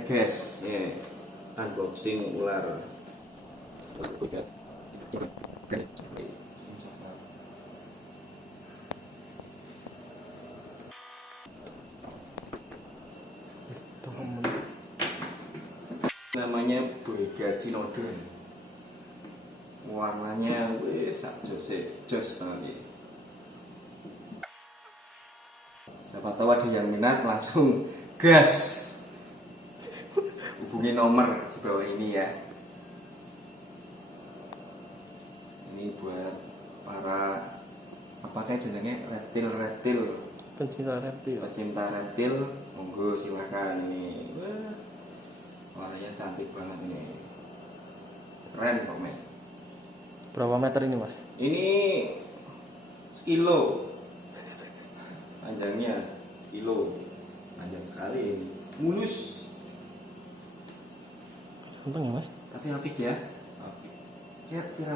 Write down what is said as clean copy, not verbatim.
guys, ya unboxing ular. Namanya Boiga Cinodon. Warnanya sak jos banget. Siapa tahu ada yang minat langsung gas. Hubungi nomor di bawah ini ya. Ini buat para apakah jenengnya reptil pecinta reptil, monggo silakan ini. Wah, warnanya cantik banget ini, keren kok men. Berapa meter ini mas? Ini sekilo panjangnya, sekilo panjang sekali ini, mulus Untung ya mas. tapi apik ya, apik. Kira-kira